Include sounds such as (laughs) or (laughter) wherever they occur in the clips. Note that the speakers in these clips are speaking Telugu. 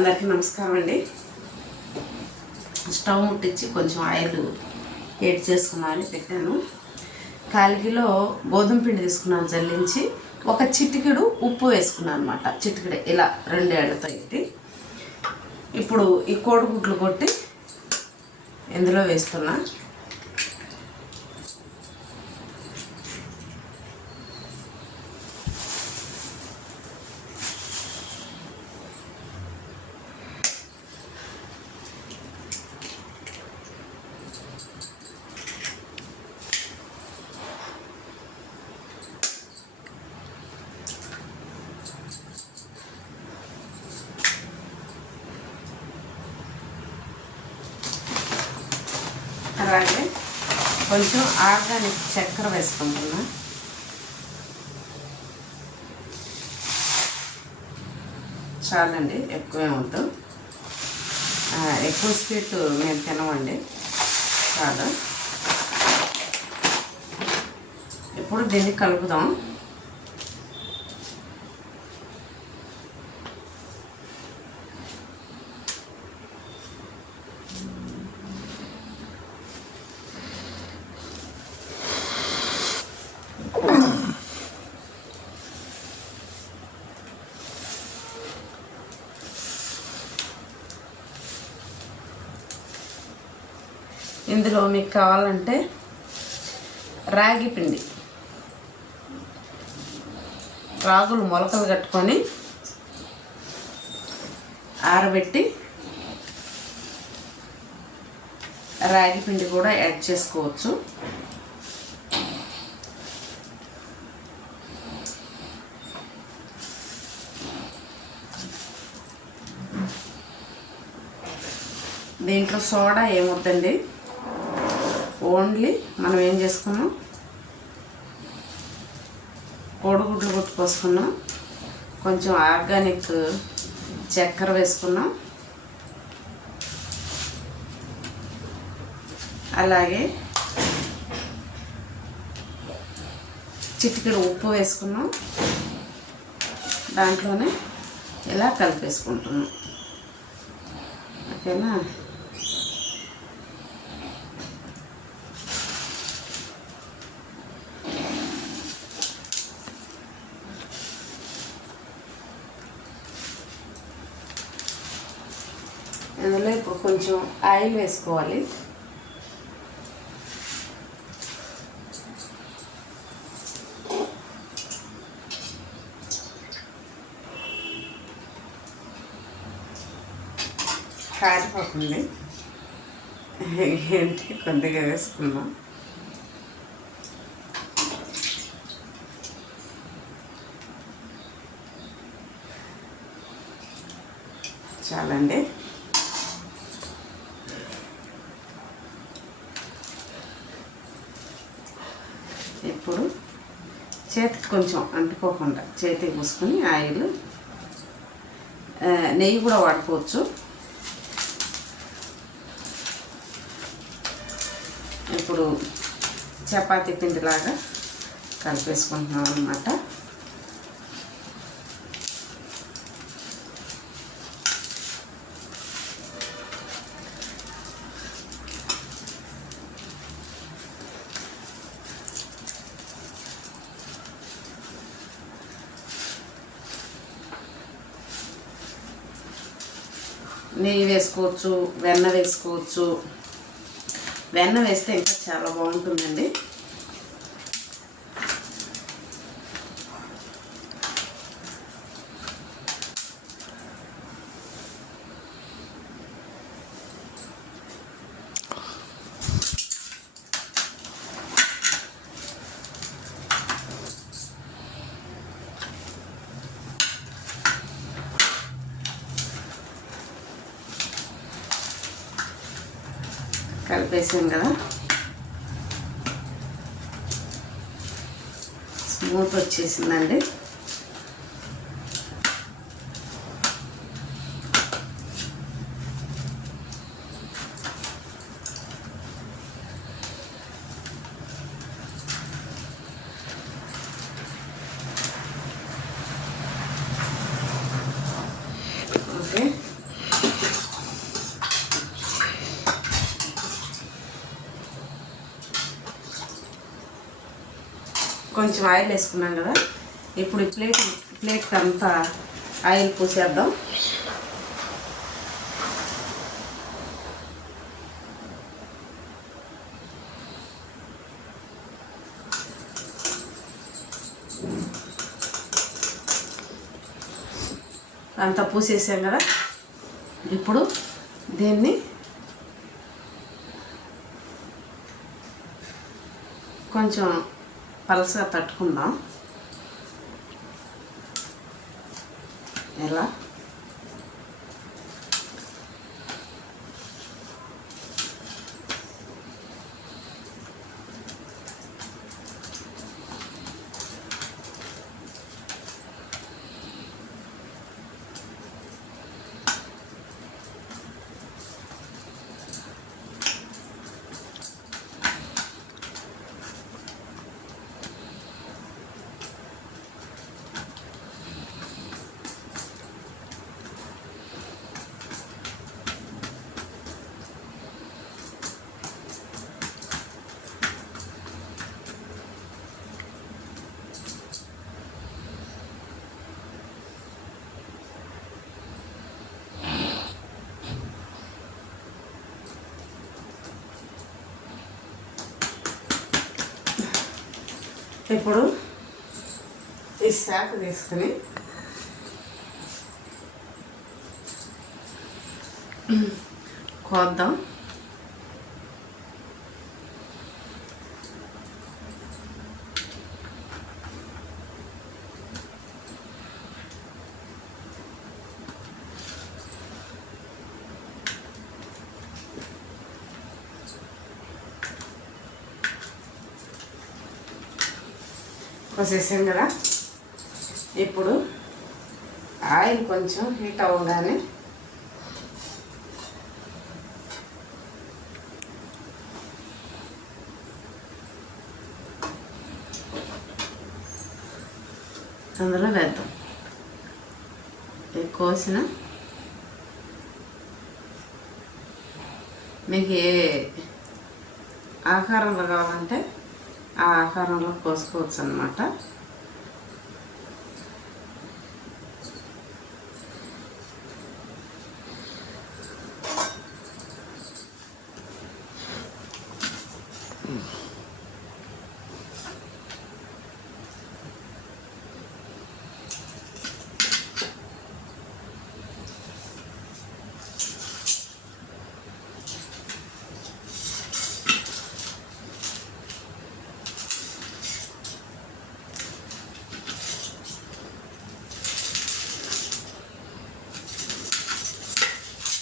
అందరికీ నమస్కారం అండి. స్టవ్ ముట్టించి కొంచెం ఆయిల్ హీట్ చేసుకున్నాను పెట్టాను. కాలికిలో గోధుమ పిండి తీసుకున్నాను జల్లించి. ఒక చిటికెడు ఉప్పు వేసుకున్నాను అనమాట చిటికెడు ఇలా రెండు ఏళ్ళతో ఎట్టి ఇప్పుడు ఈ కోడిగుడ్లు కొట్టి ఇందులో వేస్తున్నా అలాగే కొంచెం ఆర్గానిక్ చక్కెర వేసుకుంటున్నా. చాలండి ఎక్కువే వద్దు. ఎక్కువ స్వీట్ మేము తినమండి. చాలు ఇప్పుడు దీన్ని కలుపుదాం. ఇందులో మీకు కావాలంటే రాగి పిండి. రాగులు మొలకలు కట్టుకొని ఆరబెట్టి రాగి పిండి కూడా యాడ్ చేసుకోవచ్చు. దీంట్లో సోడా ఏమొద్దండి? ఓన్లీ మనం ఏం చేసుకున్నాం? కోడిగుడ్లు కొట్టుకోసుకున్నాం కొంచెం ఆర్గానిక్ చక్కెర వేసుకున్నాం. అలాగే చిటికెడు ఉప్పు వేసుకున్నాం. దాంట్లోనే ఇలా కలిపేసుకుంటున్నాం. ఓకేనా? ఇందులో ఇప్పుడు కొంచెం ఆయిల్ వేసుకోవాలి. కారిపోతుంది. (laughs) ఏంటి? కొద్దిగా వేసుకున్నాం చాలండి ఇప్పుడు చేతికి కొంచెం అంటుకోకుండా చేతికి పూసుకొని ఆయిల్ నెయ్యి కూడా వాడుకోవచ్చు. ఇప్పుడు చపాతీ పిండిలాగా కలిపేసుకుంటున్నాం అన్నమాట నెయ్యి వేసుకోవచ్చు వెన్న వేసుకోవచ్చు. వెన్న వేస్తే ఇంకా చాలా బాగుంటుందండి. కలిపేసాం కదా. స్మూత్ వచ్చేసిందండి ఓకే కొంచెం ఆయిల్ వేసుకున్నాం కదా. ఇప్పుడు ఈ ప్లేట్ ప్లేట్కి అంతా ఆయిల్ పూసేద్దాం. అంతా పూసేసాం కదా. ఇప్పుడు దీన్ని కొంచెం పలసగా తట్టుకుందాం. ఎలా? ఇప్పుడు ఈ శాఖ తీసుకుని కోద్దాం. కోసేసాం కదా. ఇప్పుడు ఆయిల్ కొంచెం హీట్ అవ్వగానే అందులో వేద్దాం. కోసిన మీకు ఏ ఆకారంలో కావాలంటే ఆ ఆకారంలో కోసుకోవచ్చు అనమాట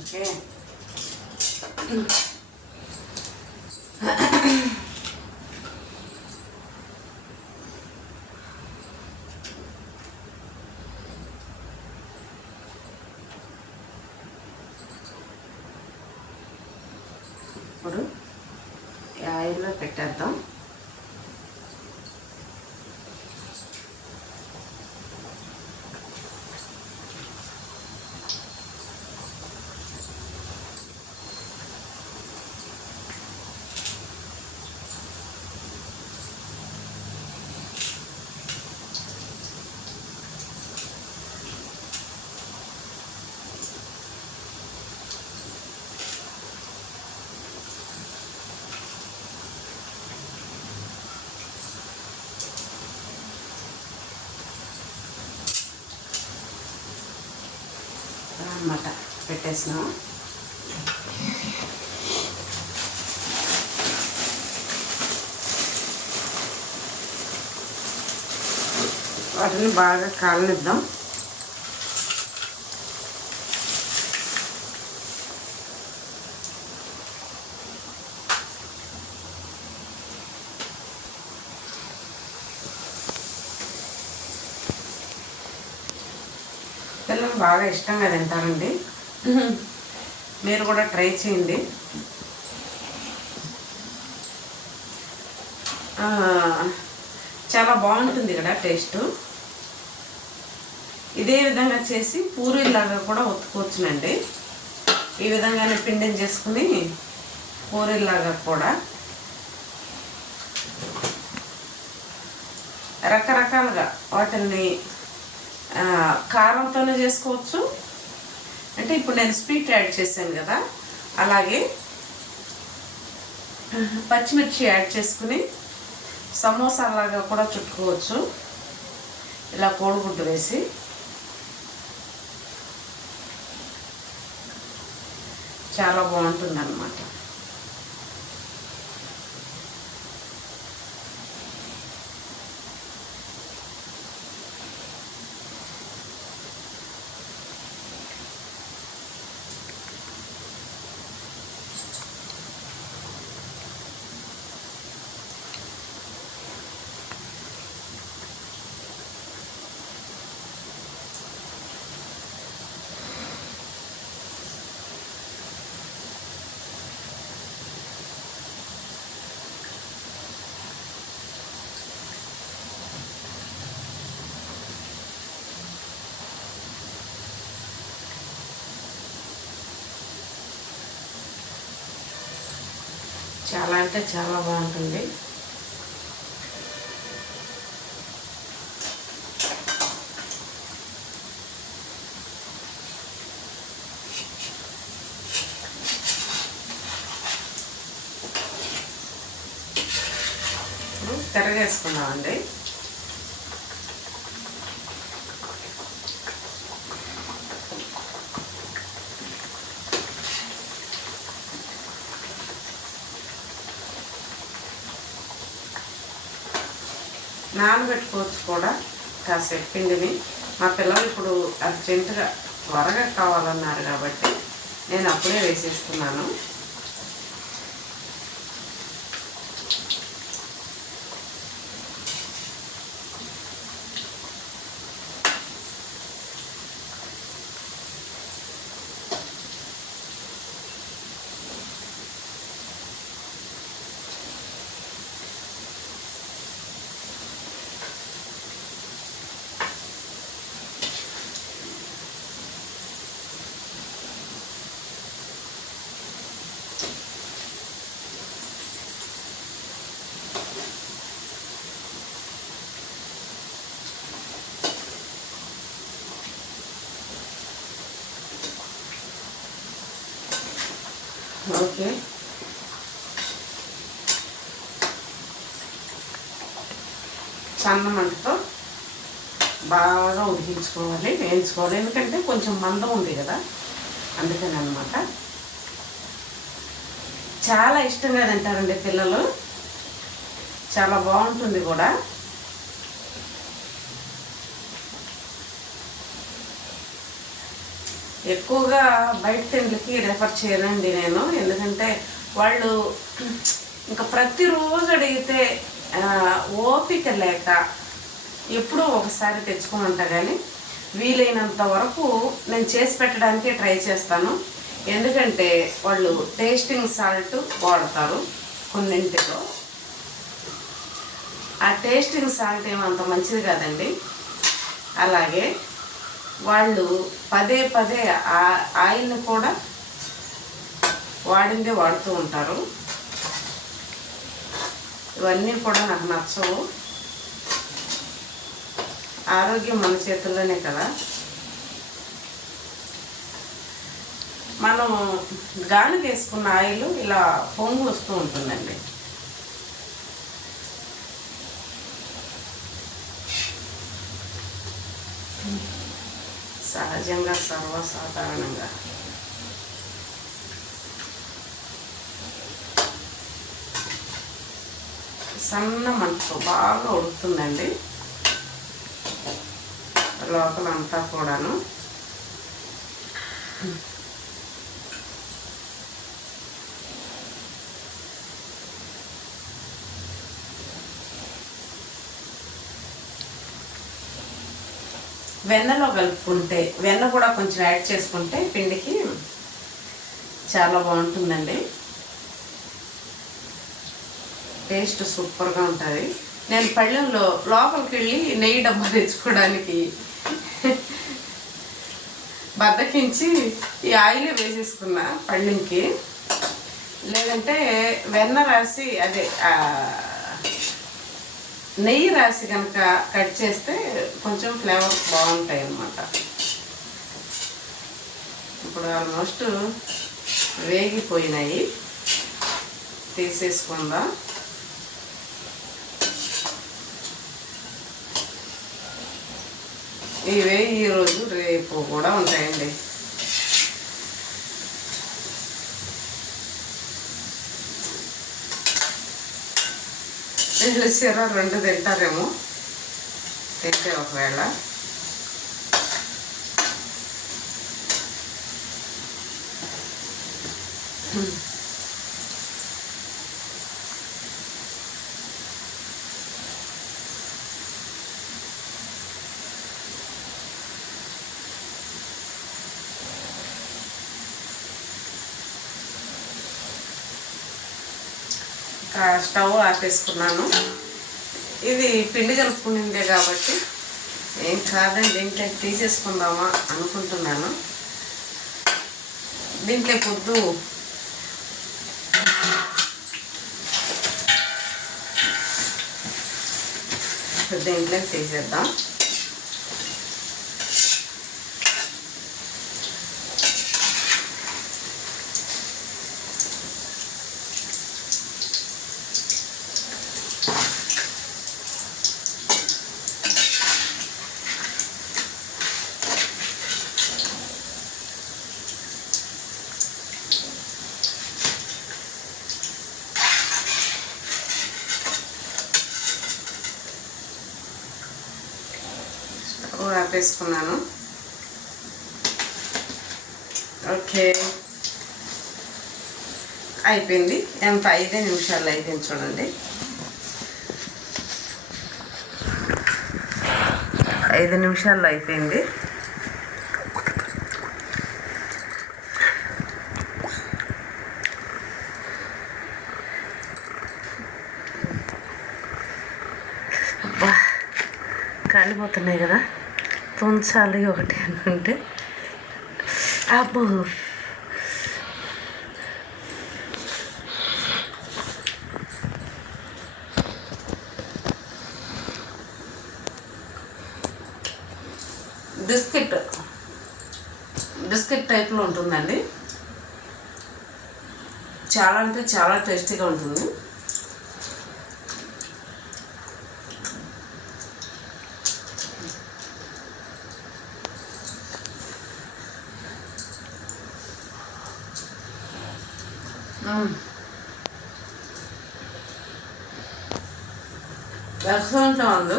ఓకే ఇప్పుడు సైడ్లో పెట్టేద్దాం. అన్నమాట. పెట్టేసినాం వాటిని బాగా కాలనిద్దాం పిల్లలు బాగా ఇష్టంగా తింటారండి. మీరు కూడా ట్రై చేయండి. చాలా బాగుంటుంది ఇక్కడ టేస్ట్. ఇదే విధంగా చేసి పూరీలాగా కూడా ఒత్తుకోవచ్చునండి. ఈ విధంగానే పిండిని చేసుకుని పూరీలాగా కూడా రకరకాలుగా వాటిని కారంతోనే చేసుకోవచ్చు. అంటే ఇప్పుడు నేను స్వీట్ యాడ్ చేశాను కదా అలాగే పచ్చిమిర్చి యాడ్ చేసుకుని సమోసాలాగా కూడా చుట్టుకోవచ్చు. ఇలా కోడిగుడ్డు వేసి. చాలా బాగుంటుంది చాలా అంటే చాలా బాగుంటుంది. ఇప్పుడు తిరగేసుకున్నామండి నానబెట్టుకోవచ్చు కూడా. కాసేపు పిండిని. మా పిల్లలు ఇప్పుడు అర్జెంటుగా త్వరగా కావాలన్నారు కాబట్టి నేను అప్పుడే వేసేస్తున్నాను. ఓకే. సన్న మంటతో బాగా ఉడికించుకోవాలి వేయించుకోవాలి. ఎందుకంటే కొంచెం మందం ఉంది కదా అందుకని అనమాట చాలా ఇష్టంగా తింటారండి పిల్లలు. చాలా బాగుంటుంది కూడా. ఎక్కువగా బయట తిండ్లకి రెఫర్ చేయనండి నేను. ఎందుకంటే వాళ్ళు ఇంకా ప్రతిరోజు అడిగితే ఓపిక లేక ఎప్పుడూ ఒకసారి తెచ్చుకోమంటా కానీ వీలైనంత వరకు నేను చేసి పెట్టడానికి ట్రై చేస్తాను. ఎందుకంటే వాళ్ళు టేస్టింగ్ సాల్ట్ వాడతారు కొన్నింటిలో. ఆ టేస్టింగ్ సాల్ట్ ఏమంత మంచిది కాదండి. అలాగే వాళ్ళు పదే పదే ఆ ఆయిల్ని కూడా వాడిందే వాడుతూ ఉంటారు. ఇవన్నీ కూడా నాకు నచ్చవు. ఆరోగ్యం మన చేతుల్లోనే కదా. మనం గాలికి వేసుకున్న ఆయిల్ ఇలా పొంగు వస్తూ ఉంటుందండి. సహజంగా సర్వసాధారణంగా సన్న మంటతో బాగా ఉడుకుతుందండి లోపల అంతా కూడాను వెన్నలో కలుపుకుంటే వెన్న కూడా కొంచెం యాడ్ చేసుకుంటే పిండికి చాలా బాగుంటుందండి. టేస్ట్ సూపర్గా ఉంటుంది. నేను పళ్ళెంలో లోపలికి వెళ్ళి నెయ్యి డబ్బా తెచ్చుకోవడానికి బద్దకించి ఈ ఆయిలే వేసేసుకున్నా పళ్ళెంకి. లేదంటే వెన్న రాసి అదే నెయ్యి రాసి కనుక కట్ చేస్తే కొంచెం ఫ్లేవర్ బాగుంటాయి అన్నమాట ఇప్పుడు ఆల్మోస్ట్ వేగిపోయినాయి. తీసేసుకుందాం. ఇవే ఈరోజు రేపు కూడా ఉంటాయండి. తెలిసారా రెండు తింటారేమో తింటే ఒకవేళ ఇంకా Stove ఆపేసుకున్నాను. ఇది పిండి కలుపుకునిందే కాబట్టి ఏం కాదని దీంట్లో తీసేసుకుందామా అనుకుంటున్నాను. దీంట్లో పొద్దు దీంట్లో తీసేద్దాం. స్టవ్ వేసుకున్నాను ఓకే. అయిపోయింది. ఎంత? ఐదే నిమిషాలు అయిపోయింది చూడండి. ఐదు నిమిషాల్లో అయిపోయింది. అబ్బా కాలిపోతున్నాయి కదా. తుంచాలి ఒకటి అని అంటే అబ్బో. బిస్కెట్. బిస్కెట్ టైప్లో ఉంటుందండి. చాలా అంటే చాలా టేస్టీగా ఉంటుంది. ఎక్సలెంట్గా ఉంది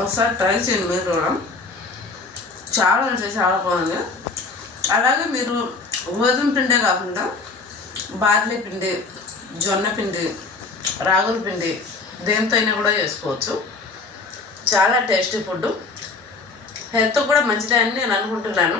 ఒకసారి ట్రై చేయండి మీరు కూడా. చాలా అంటే చాలా బాగుంది. అలాగే మీరు గోధుమ పిండే కాకుండా బార్లీ పిండి జొన్న పిండి రాగుల పిండి దేనితోనే కూడా చేసుకోవచ్చు. చాలా టేస్టీ ఫుడ్ హెల్త్ కూడా మంచిదే అని నేను అనుకుంటున్నాను.